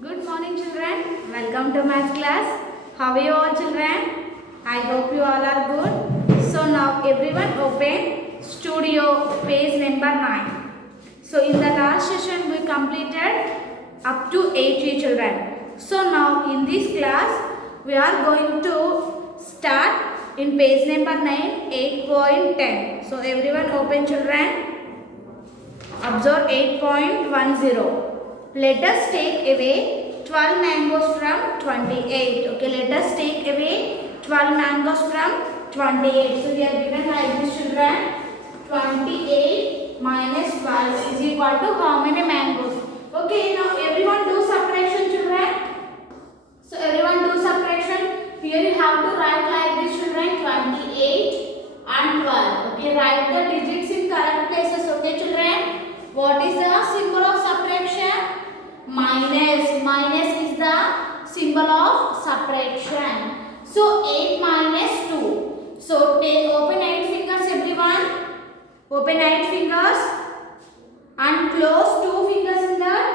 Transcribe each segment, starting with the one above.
Good morning children. Welcome to math class. How are you all children? I hope you all are good. So now everyone open studio page number 9. So in the last session we completed up to 80 children. So now in this class we are going to start in page number 9 8.10. So everyone open children. Observe 8.10. Let us take away 12 mangoes from 28. Okay, let us take away 12 mangoes from 28. So we are given like this children. 28 minus 12 is equal to how many mangoes? Okay, now everyone do subtraction children. So everyone do subtraction. Here you have to write like this children. 28 and 12. Okay, write the digits in correct places. Okay children. What is the symbol of subtraction? Minus. Minus is the symbol of subtraction. So 8 minus 2. So take open 8 fingers everyone. Open 8 fingers and close 2 fingers in that.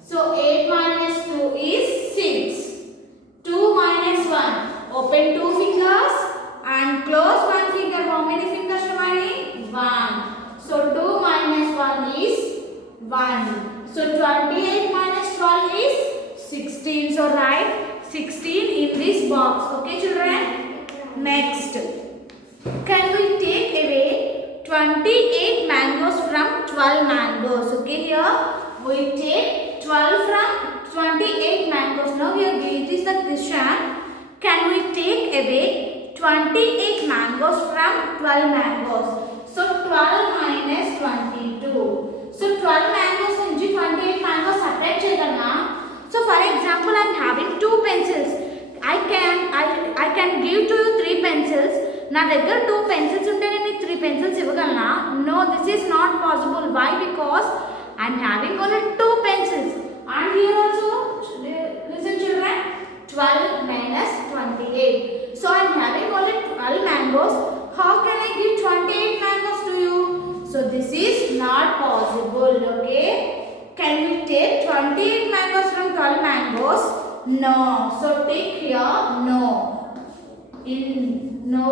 So 8 minus 2 is 6. 2 minus 1. Open 2 fingers and close 1 finger. How many fingers remaining? 1. So 2 minus 1 is 1. So 28 minus 12 is 16. So write 16 in this box. Okay children? Next. Can we take away 28 mangoes from 12 mangoes? Okay, here we take 12 from 28 mangoes. Now here it is the question. Can we take away 28 mangoes from 12 mangoes? So 12 minus 22. So 12 mangoes nunchi 28 mangoes separate cheyagana. So for example, I am having 2 pencils. I can give to you 3 pencils. నా దగ్గర 2 pencils ఉంటే నేను 3 pencils ఇవ్వగలనా? No, this is not possible. Why? Because I am having only 2 pencils. And here also, listen children, 12 minus 28. So I am having only 12 mangoes. How can I give 28 mangoes to you? So this is not possible. Okay. Can we take 28 mangoes from 12 mangoes? No. So tick here no. In no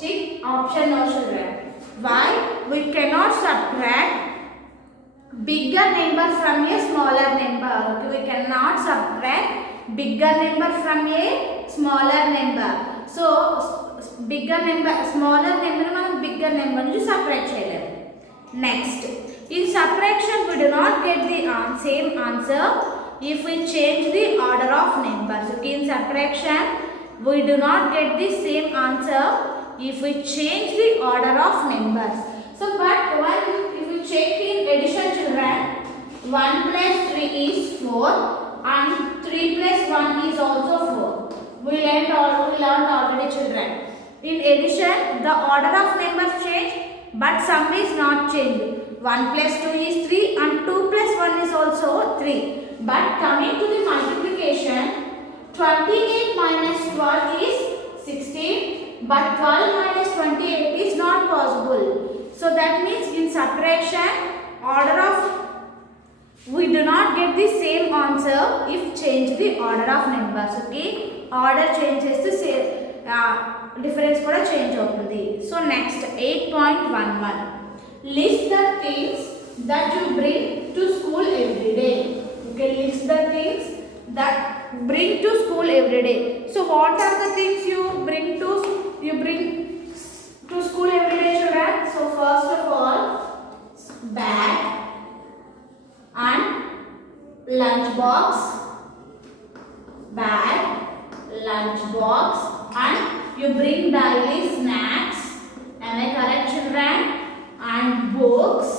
tick option no children. Why? We cannot subtract bigger number from a smaller number. Okay. We cannot subtract bigger number from a smaller number. So bigger number, smaller number మనం bigger number నుంచి subtract చేయలేము. Next, in subtraction we do not get the same answer if we change the order of numbers. Okay, in subtraction we do not get the same answer if we change the order of numbers. So but if we check in addition children, 1 plus 3 is 4 and 3 plus 1 is also 4. We learned already children. In addition, the order of numbers change, but sum is not changed. 1 plus 2 is 3 and 2 plus 1 is also 3. But coming to the multiplication, 28 minus 12 is 16, but 12 minus 28 is not possible. So that means in subtraction, we do not get the same answer if change the order of numbers. Okay, order changes the same. Difference కూడా change అవుతుంది. So next 8.11 list the things that you bring to school every day. Okay, list the things that bring to school every day. So what are the things you bring to school every day children? So first of all, bag and lunch box, bag, lunch box, and you bring daily snacks. Am I correct children? And books.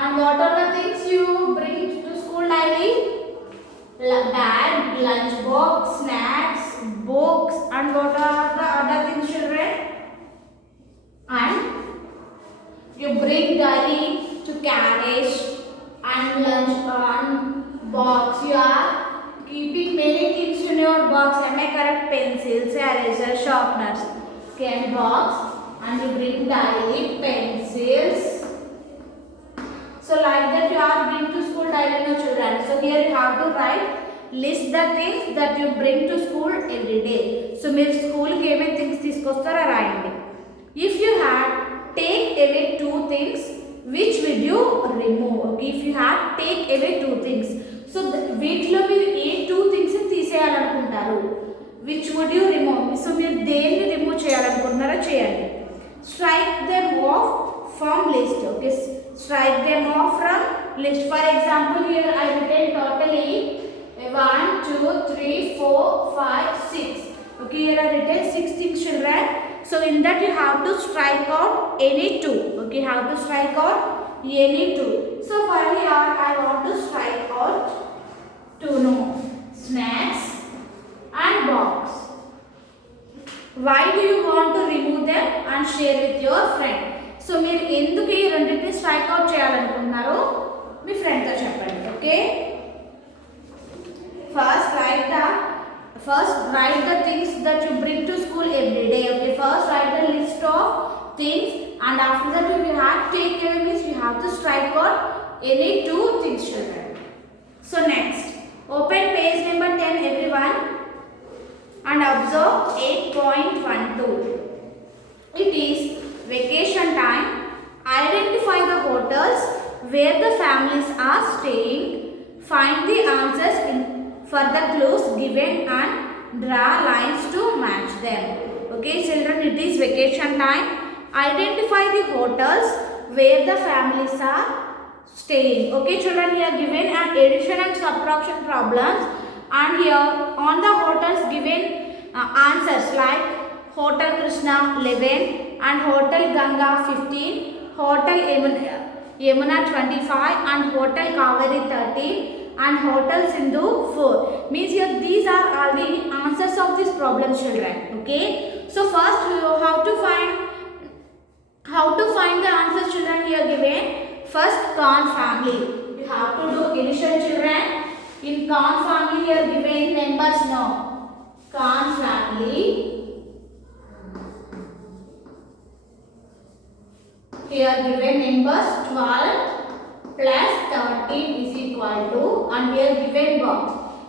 And what are the things you bring to school daily? Bag, lunch box, snacks, books, and what are the other things children? And you bring daily to carriage and lunch box. You are keeping many things in your box. Am I correct? Pencils, eraser, sharpeners. Okay, and box. And you bring daily pencils. So like that you are bring to school to diary, no children? So here you have to write list the things that you bring to school every day. So మీరు school కి ఏమేం things తీసుకొస్తారో రాయండి. If you had take away two things, which would you remove? Okay, if you had take away two things, so వీటిలో మీరు ఏ two things తీసేయాలనుకుంటారు? Which would you remove? So మీరు దేన్ని remove చేయాలనుకుంటున్నారో చేయండి. Strike them off from list. Okay, strike them off from list. For example, here I written totally 1 2 3 4 5 6. Okay, here I written 6 things, children. So in that you have to strike out any two. Okay, you have to strike out any two. So for here I want to strike out two, no, snacks and box. Why do you want to remove them and share with your friend? So మీరు ఎందుకు ఈ రెండింటిని strike out చేయాలనుకుంటున్నారో మీ friend తో చెప్పండి. Okay, first write the things that you bring to school every day. Okay, first write the list of things, and after that you have take away means you have to strike out any two things, children. So next, open page number 10 everyone and observe 8.12. It is vacation time. Identify the hotels where the families are staying. Find the answers for the clues given and draw lines to match them. Okay children, it is vacation time. Identify the hotels where the families are staying. Okay children, here given an addition and subtraction problems, and here on the hotels given answers like Hotel Krishna 11 and Hotel Ganga 15, Hotel Yamuna 25 and Hotel Kaveri 13 and Hotel Sindhu 4. Means here these are all the answers of this problem, children. Okay, so first you have to find the answers, children. Here given first Khan family, you have to do addition, children. In Khan family here given members, no, Khan family, here given members 12 plus 13 is equal to, and here given box.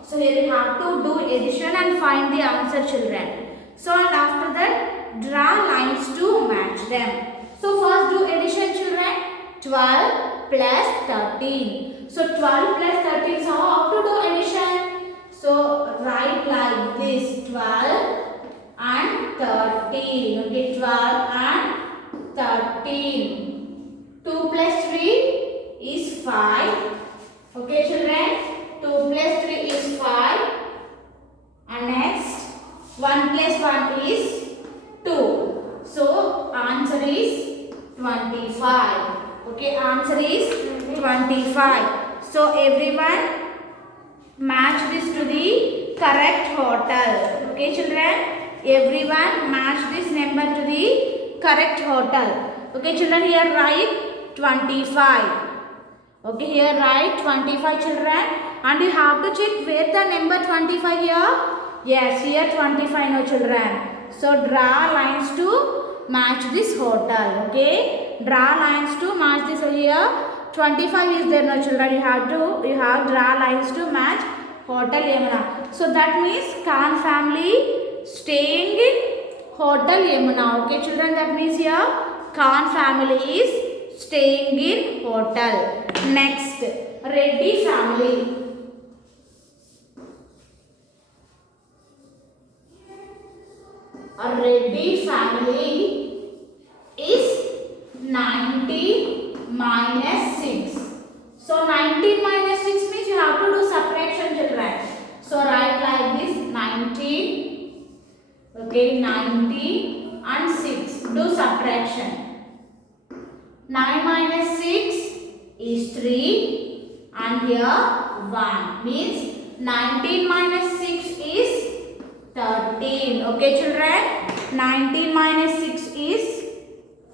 So here you have to do addition and find the answer, children. So and after that draw lines to match them. So first do addition, children. 12 plus 13. So 12 plus 13. So how to do addition? So write like this: 12 and 13. Okay, 12 and 13. 2 plus 3 is 5. Okay children, 2 plus 3 is 5. And next 1 plus 1 is 2. So answer is 25. Okay, answer is 25. So everyone match this to the correct hotel. Okay children, everyone match this number to the correct hotel. Okay children, here write 25. Okay, here write 25, children, and you have to check where the number 25 here. Yes, here 25, no children. So draw lines to match this hotel. Okay, draw lines to match this. Here 25 is there, no children. You have draw lines to match Hotel Yamuna. So that means Khan family staying in Hotel Yamuna. Okay children, that means here Khan family is staying in hotel. Next, Reddy family. A Reddy family is 90 minus 6. So 19 minus 6 means you have to do subtraction, children. So write like this: 19. Okay, 90 and 6. Do subtraction. 9 minus 6 is 3, and here 1 means 19 minus 6 is 13. Okay children, 19 minus 6 is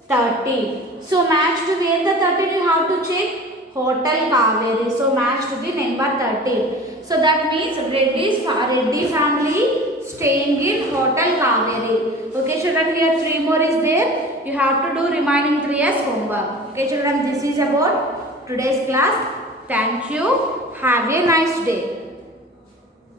13. So match to where the 13 you have to check Hotel Kaveri. So match to the number 13. So that means Reddy family staying in Hotel Kaveri. Okay children, here 3 more is there. You have to do remaining 3 as homework. Okay children, this is about today's class. Thank you. Have a nice day.